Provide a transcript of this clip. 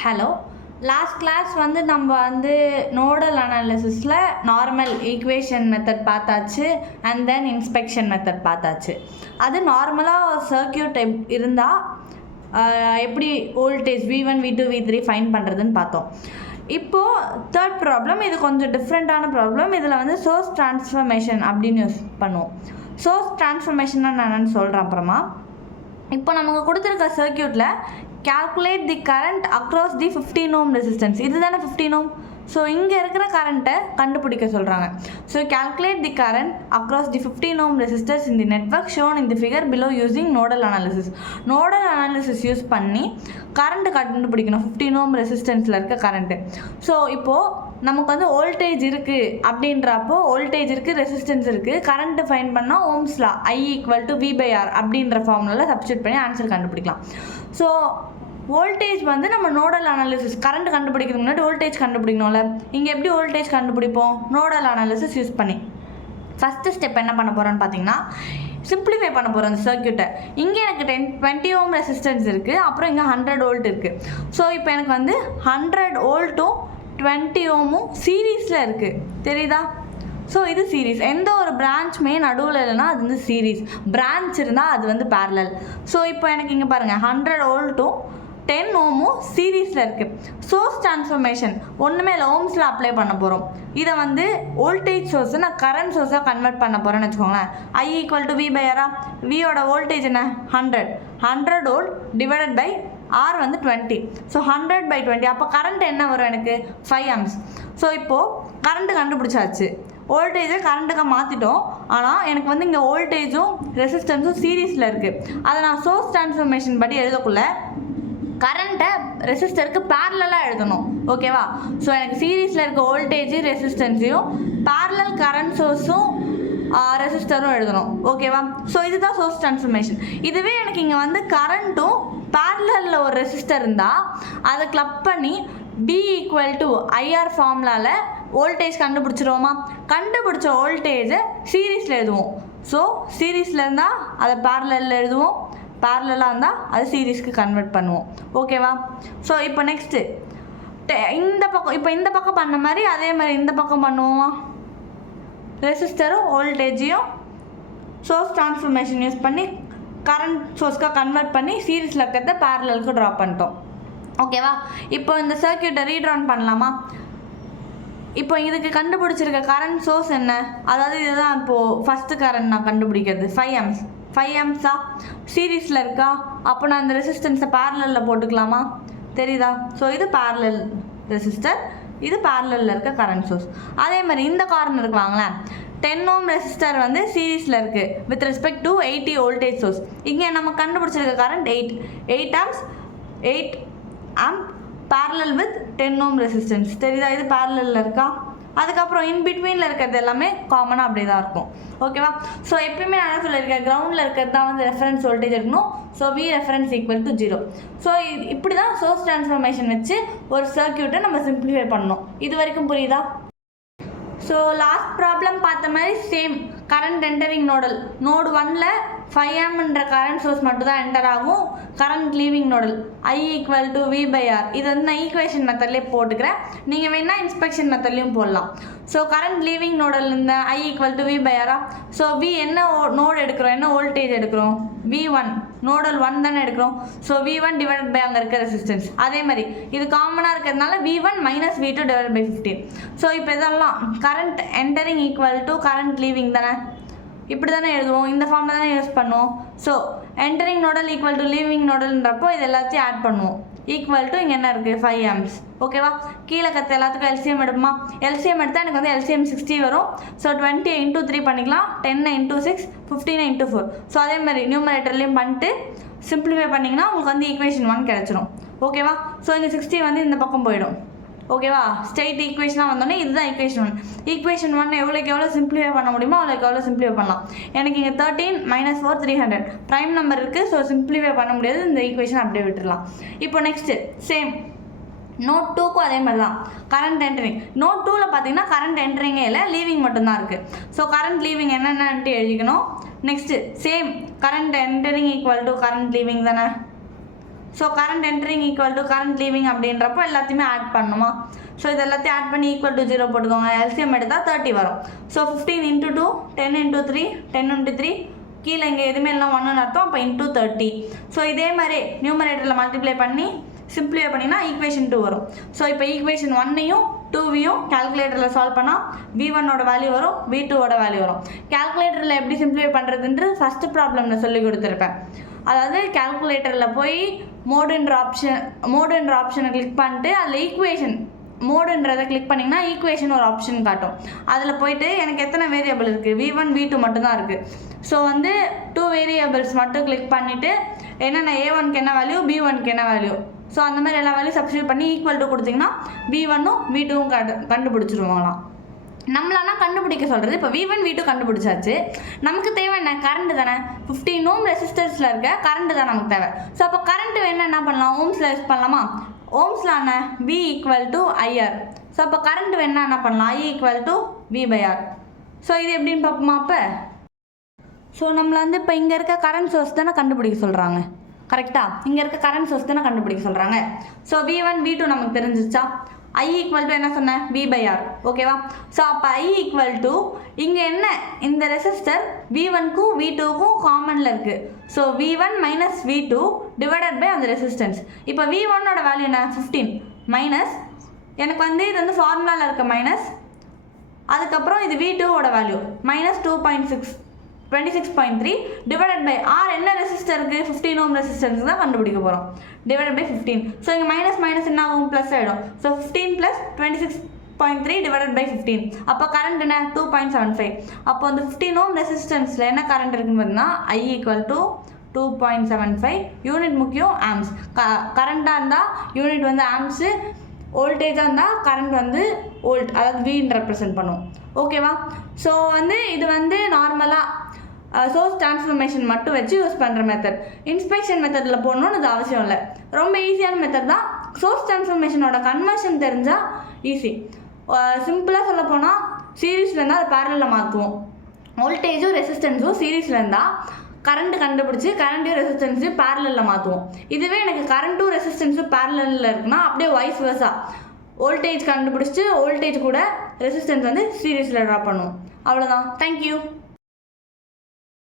Hello. Last class நம்ம nodal அனாலிசிஸில் normal equation method பார்த்தாச்சு and then inspection method பார்த்தாச்சு. அது நார்மலாக சர்க்கியூட் இருந்தால் எப்படி voltage V1 V2 V3 fine பண்ணுறதுன்னு பார்த்தோம். இப்போது தேர்ட் ப்ராப்ளம், இது கொஞ்சம் டிஃப்ரெண்ட்டான ப்ராப்ளம். இதில் சோர்ஸ் ட்ரான்ஸ்ஃபர்மேஷன் அப்படின்னு யூஸ் பண்ணுவோம். சோர்ஸ் ட்ரான்ஸ்ஃபர்மேஷன் நான் சொல்கிறேன் அப்புறமா. இப்போ நமக்கு கொடுத்துருக்க சர்க்கியூட்டில் calculate the current across the 15 ohm resistance. இதுதானே 15 ohm. ஸோ இங்கே இருக்கிற கரண்ட்டை கண்டுபிடிக்க சொல்கிறாங்க. So calculate the current across the 15 ohm resistors in the network shown in the figure below using nodal analysis. nodal analysis use பண்ணி current கண்டுபிடிக்கணும் 15 ohm ரெசிஸ்டன்ஸில் இருக்க current. So இப்போது நமக்கு வோல்டேஜ் இருக்குது அப்படின்றப்போ வோல்டேஜ் இருக்குது, ரெசிஸ்டன்ஸ் இருக்குது, கரண்ட்டு ஃபைன் பண்ணால் ஓம்ஸ்லா I = V/R அப்படின்ற ஃபார்முலாவில் சப்ஸ்டியூட் பண்ணி ஆன்சர் கண்டுபிடிக்கலாம். ஸோ வோல்டேஜ் நம்ம நோடல் அனாலிசிஸ் கரண்ட் கண்டுபிடிக்கிறதுக்கு முன்னாடி வோல்டேஜ் கண்டுபிடிக்கணும்ல. இங்கே எப்படி வோல்டேஜ் கண்டுபிடிப்போம்? நோடல் அனாலிசிஸ் யூஸ் பண்ணி. ஃபஸ்ட்டு ஸ்டெப் என்ன பண்ண போகிறோன்னு பார்த்தீங்கன்னா, சிம்பிளிஃபை பண்ண போகிறோம் அந்த சர்க்கியூட்டை. இங்கே எனக்கு 20 ohm ரெசிஸ்டன்ஸ் இருக்குது, அப்புறம் இங்கே 100 volt இருக்குது. ஸோ இப்போ எனக்கு 100 voltம் 20 ohmம் சீரீஸில் இருக்குது, தெரியுதா? ஸோ இது சீரீஸ். எந்த ஒரு பிரான்ச்சுமே நடுவில் இல்லைன்னா அது சீரீஸ். பிரான்ச் இருந்தால் அது parallel. ஸோ இப்போ எனக்கு இங்கே பாருங்கள், 100 voltம் 10 ohmம் சீரீஸில் இருக்குது. சோர்ஸ் ட்ரான்ஸ்ஃபர்மேஷன் ஒன்றுமே இல்லை, ஓம்ஸில் அப்ளை பண்ண போகிறோம். இதை வோல்டேஜ் சோர்ஸை நான் கரண்ட் சோர்ஸாக கன்வெர்ட் பண்ண போகிறேன்னு வச்சுக்கோங்களேன். I = V/R. வியோட வோல்டேஜ் என்ன? 100 volt divided by R 20. So 100/20. அப்போ கரண்ட் என்ன வரும்? எனக்கு 5 amps. ஸோ இப்போது கரண்ட்டு கண்டுபிடிச்சாச்சு, வோல்டேஜை கரண்ட்டுக்கு மாற்றிட்டோம். ஆனால் எனக்கு இங்கே வோல்டேஜும் ரெசிஸ்டன்ஸும் சீரீஸில் இருக்குது. அதை நான் சோர்ஸ் ட்ரான்ஸ்ஃபர்மேஷன் படி எழுதக்குள்ள கரண்ட்டை ரெசிஸ்டருக்கு பேரலாக எழுதணும், ஓகேவா? ஸோ எனக்கு சீரீஸில் இருக்க வோல்டேஜ் ரெசிஸ்டன்ஸையும் பேரலல் கரண்ட் சோர்ஸும் ரெசிஸ்டரும் எழுதணும், ஓகேவா? ஸோ இதுதான் சோர்ஸ் ட்ரான்ஸ்ஃபர்மேஷன். இதுவே எனக்கு இங்கே கரண்ட்டும் பேரலில் ஒரு ரெசிஸ்டர் இருந்தால் அதை கிளப் பண்ணி B = IR ஃபார்முலாவில் வோல்டேஜ் கண்டுபிடிச்சிருவோமா? கண்டுபிடிச்ச வோல்டேஜை சீரீஸில் எழுதுவோம். ஸோ சீரீஸில் இருந்தால் அதை பேரலில் எழுதுவோம், பேரலாக இருந்தால் அது சீரீஸ்க்கு கன்வெர்ட் பண்ணுவோம், ஓகேவா? ஸோ இப்போ நெக்ஸ்ட்டு இந்த பக்கம், இப்போ இந்த பக்கம் பண்ண மாதிரி அதே மாதிரி இந்த பக்கம் பண்ணுவோமா? ரெசிஸ்டரும் வோல்டேஜையும் சோர்ஸ் ட்ரான்ஸ்ஃபர்மேஷன் யூஸ் பண்ணி கரண்ட் சோர்ஸ்க்காக கன்வெர்ட் பண்ணி சீரீஸில் இருக்கிறத பேரலுக்கு ட்ரா பண்ணிட்டோம், ஓகேவா? இப்போ இந்த சர்க்கியூட்டை ரீட்ரான் பண்ணலாமா? இப்போ இதுக்கு கண்டுபிடிச்சிருக்க கரண்ட் சோர்ஸ் என்ன? அதாவது இதுதான் இப்போது ஃபஸ்ட்டு கரண்ட் நான் கண்டுபிடிக்கிறது 5 amps சீரீஸில் இருக்கா? அப்போ நான் இந்த ரெசிஸ்டன்ஸை பேரலில் போட்டுக்கலாமா? தெரியுதா? ஸோ இது பேரலல் ரெசிஸ்டர், இது பேரலில் இருக்க கரண்ட் சோர்ஸ். அதே மாதிரி இந்த கார்னருக்கு வாங்களேன், 10 ohm ரெசிஸ்டர் சீரீஸில் இருக்குது with respect to 80 voltage source. இங்கே நம்ம கண்டுபிடிச்சிருக்க current 8 amps, 8 amp parallel with 10 ohm resistance. தெரியுதா? இது பேரலில் இருக்கா? அதுக்கப்புறம் இன்பிட்வீனில் இருக்கிறது எல்லாமே காமனாக அப்படியே தான் இருக்கும், ஓகேவா? ஸோ எப்பயுமே நான் என்ன சொல்லியிருக்கேன், கிரவுண்டில் இருக்கிறது தான் ரெஃபரன்ஸ் வோல்டேஜ் இருக்கணும். So V reference = 0. ஸோ இப்படி தான் சோர்ஸ் ட்ரான்ஸ்ஃபர்மேஷன் வச்சு ஒரு சர்க்கியூட்டை நம்ம சிம்பிளிஃபை பண்ணணும். இது வரைக்கும் புரியுதா? ஸோ லாஸ்ட் ப்ராப்ளம் பார்த்த மாதிரி சேம் கரண்ட் என்டரிங் நோடு 1ல் 5 amன்ற கரண்ட் சோர்ஸ் மட்டும் தான் என்டர் ஆகும். Current leaving nodal I = V/R. இது நான் ஈக்குவேஷன் மெத்தட்லேயே போட்டுக்கிறேன், நீங்கள் வேணால் இன்ஸ்பெக்ஷன் மெத்தட்லேயும் போடலாம். ஸோ கரண்ட் லீவிங் நோடல் இந்த I = V/R. ஸோ V என்ன நோடு எடுக்கிறோம், என்ன வோல்டேஜ் எடுக்கிறோம்? V1 நோடல் 1 தானே எடுக்கிறோம். ஸோ V1 டிவைடட் பை அங்கே இருக்க ரெசிஸ்டன்ஸ். அதே மாதிரி இது காமனாக இருக்கிறதுனால V1 - V2 divided by 15. So இப்போ இதெல்லாம் கரண்ட் என்டரிங் = கரண்ட் லீவிங் தானே, இப்படி தானே எழுதுவோம், இந்த ஃபார்மில் தானே யூஸ் பண்ணுவோம். ஸோ என்டரிங் நோடல் = லீவிங் நோடல்ன்றப்போ இது எல்லாத்தையும் ஆட் பண்ணுவோம். = இங்கே என்ன இருக்குது? 5 amps, ஓகேவா? கீழே கற்று எல்லாத்துக்கும் எல்சிஎம் எடுப்போமா? எல்சிஎம் எடுத்தால் எனக்கு LCM 60 வரும். ஸோ 20 × 3 பண்ணிக்கலாம், 10 × 6, 15 × 4. ஸோ அதே மாதிரி நியூமரேட்டர்லேயும் பண்ணிட்டு சிம்பிளிஃபை பண்ணிங்கன்னா உங்களுக்கு ஈக்குவேஷன் 1 கிடச்சிரும், ஓகேவா? ஸோ இந்த 60 இந்த பக்கம் போயிடும், ஓகேவா? ஸ்ட்ரெயிட் ஈக்குவேஷனாக வந்தோடனே இதுதான் ஈக்குவேஷன் 1. ஈக்குவேஷன் 1 எவ்வளோ சிம்பிளிஃபை பண்ண முடியுமோ அவ்வளோக்கு எவ்வளோ சிம்பிளிஃபை பண்ணலாம். எனக்கு இங்கே 13 - 4 300 ப்ரைம் நம்பர் இருக்குது. ஸோ சிம்பிளிஃபை பண்ண முடியாது, இந்த ஈக்குவேஷன் அப்படியே விட்டுடலாம். இப்போ நெக்ஸ்ட்டு சேம் நோட் 2க்கும் அதே மாதிரி தான் கரண்ட் என்ட்ரிங். நோட் 2ல் பார்த்தீங்கன்னா கரண்ட் என்ட்ரிங்கே இல்லை, லீவிங் மட்டும்தான் இருக்குது. ஸோ கரண்ட் லீவிங் என்னென்னட்டு எழுதிக்கணும். Next same current entering = current leaving தானே. So current entering equal to current leaving அப்படின்றப்போ எல்லாத்தையுமே ஆட் பண்ணணுமா? ஸோ இது எல்லாத்தையும் ஆட் பண்ணி ஈக்குவல் டு 0 போட்டுக்கோங்க. எல்சிஎம் எடுத்தால் 30 வரும். ஸோ 15 × 2 10 × 3 10 × 3 கீழே இங்கே எதுவுமே எல்லாம் 1ன்னு அர்த்தம். அப்போ இன்டூ 30. ஸோ இதே மாதிரி நியூமரேட்டரில் மல்டிப்ளை பண்ணி சிம்பிளிஃபை பண்ணினா ஈக்குவேஷன் 2 வரும். ஸோ இப்போ ஈக்குவேஷன் 1ஐயும் 2வையும் கால்குலேட்டரில் சால்வ் பண்ணால் V1ஓட வேல்யூ வரும், V2ஓட வேல்யூ வரும். கால்குலேட்டரில் எப்படி சிம்பிளிஃபை பண்ணுறதுன்று ஃபஸ்ட்டு ப்ராப்ளமில் சொல்லி கொடுத்துருப்பேன். அதாவது கால்குலேட்டரில் போய் மோடுன்ற ஆப்ஷனை கிளிக் பண்ணிட்டு அதில் ஈக்குவேஷன் மோடுன்றதை கிளிக் பண்ணிங்கன்னா ஈக்குவேஷன் ஒரு ஆப்ஷன் காட்டும். அதில் போயிட்டு எனக்கு எத்தனை வேரியபிள் இருக்குது, V1 V2 மட்டும்தான் இருக்குது. ஸோ வந்து 2 வேரியபிள்ஸ் மட்டும் கிளிக் பண்ணிவிட்டு என்னென்ன A1க்கு என்ன வேல்யூ, B1க்கு என்ன வேல்யூ, ஸோ அந்த மாதிரி எல்லா வேல்யூ சப்ஸ்டியூட் பண்ணி ஈக்குவல் டு கொடுத்திங்கன்னா V1ம் V2வும் கண்டுபிடிச்சிருவாங்களாம். நம்மளானா கண்டுபிடிக்க சொல்கிறது. இப்போ V1 V2 கண்டுபிடிச்சாச்சு. நமக்கு தேவை என்ன, கரண்ட் தானே. 15 ஓம் ரெசிஸ்டர்ஸில் இருக்க கரண்ட் தான் நமக்கு தேவை. ஸோ அப்போ கரண்ட் வேணும் என்ன பண்ணலாம், ஓம்ஸில் யூஸ் பண்ணலாமா? ஓம்ஸில் என்ன, V = IR. ஸோ அப்போ கரண்ட் வேணுன்னா என்ன பண்ணலாம், I = V/R. ஸோ இது எப்படின்னு பார்ப்போமா? அப்போ ஸோ நம்மளை வந்து இப்போ இங்கே இருக்க கரண்ட் சோர்ஸ் தானே கண்டுபிடிக்க சொல்கிறாங்க, கரெக்டாக? இங்கே இருக்க கரண்ட் சோர்ஸ் தானே கண்டுபிடிக்க சொல்கிறாங்க. ஸோ V1 V2 நமக்கு தெரிஞ்சிருச்சா? I = என்ன சொன்னேன், V/R. ஓகேவா? ஸோ அப்போ I = இங்கே என்ன, இந்த ரெசிஸ்டர் V1க்கும் V2க்கும் காமனில் இருக்குது. So V1 - V2 divided by அந்த ரெசிஸ்டன்ஸ். இப்போ V1ஓட வேல்யூ என்ன, 15 மைனஸ் எனக்கு வந்து இது வந்து ஃபார்முலாவில் இருக்க மைனஸ், அதுக்கப்புறம் இது V2ஓட வேல்யூ -2.6 26.3 டிவைடட் பை R என்ன ரெசிஸ்டருக்கு, 15 ஓம் ரெசிஸ்டன்ஸ் தான் கண்டுபிடிக்க போகிறோம், டிவைடட் பை 15. ஸோ இங்கே மைனஸ் என்ன ஆகும், ப்ளஸ் ஆகிடும். So 15 + 26.3 divided by 15. அப்போ கரண்ட் என்ன, 2.75. அப்போ அந்த 15 ஓம் ரெசிஸ்டன்ஸில் என்ன கரண்ட் இருக்குன்னு பார்த்தீங்கன்னா I = 2.75. யூனிட் முக்கியம், ஆம்ஸ். கரண்ட்டாக இருந்தால் யூனிட் வந்து ஆம்ஸு, வோல்டேஜாக இருந்தால் கரண்ட் வந்து வோல்ட், அதாவது வீன்னு ரெப்ரசென்ட் பண்ணும். ஓகேவா? ஸோ வந்து இது வந்து நார்மலாக சோர்ஸ் டிரான்ஸ்ஃபர்மேஷன் மட்டும் வச்சு யூஸ் பண்ணுற மெத்தட். இன்ஸ்பெக்ஷன் மெத்தடில் போடணும்னு அது அவசியம் இல்லை. ரொம்ப ஈஸியான மெத்தட் தான். சோர்ஸ் டிரான்ஸ்ஃபர்மேஷனோட கன்வர்ஷன் தெரிஞ்சால் ஈஸி. சிம்பிளாக சொல்ல போனால் சீரீஸில் இருந்தால் அது பேரலில் மாற்றுவோம். வோல்டேஜும் ரெசிஸ்டன்ஸும் சீரீஸில் இருந்தால் கரண்ட் கண்டுபிடிச்சி கரண்ட்டும் ரெசிஸ்டன்ஸையும் பேரலில் மாற்றுவோம். இதுவே எனக்கு கரண்ட்டும் ரெசிஸ்டன்ஸும் பேரலில் இருக்குன்னா அப்படியே வைஸ் வெர்சா வோல்டேஜ் கண்டுபிடிச்சிட்டு வோல்டேஜ் கூட ரெசிஸ்டன்ஸ் வந்து சீரீஸில் ட்ரா பண்ணுவோம். அவ்வளோதான். தேங்க்யூ.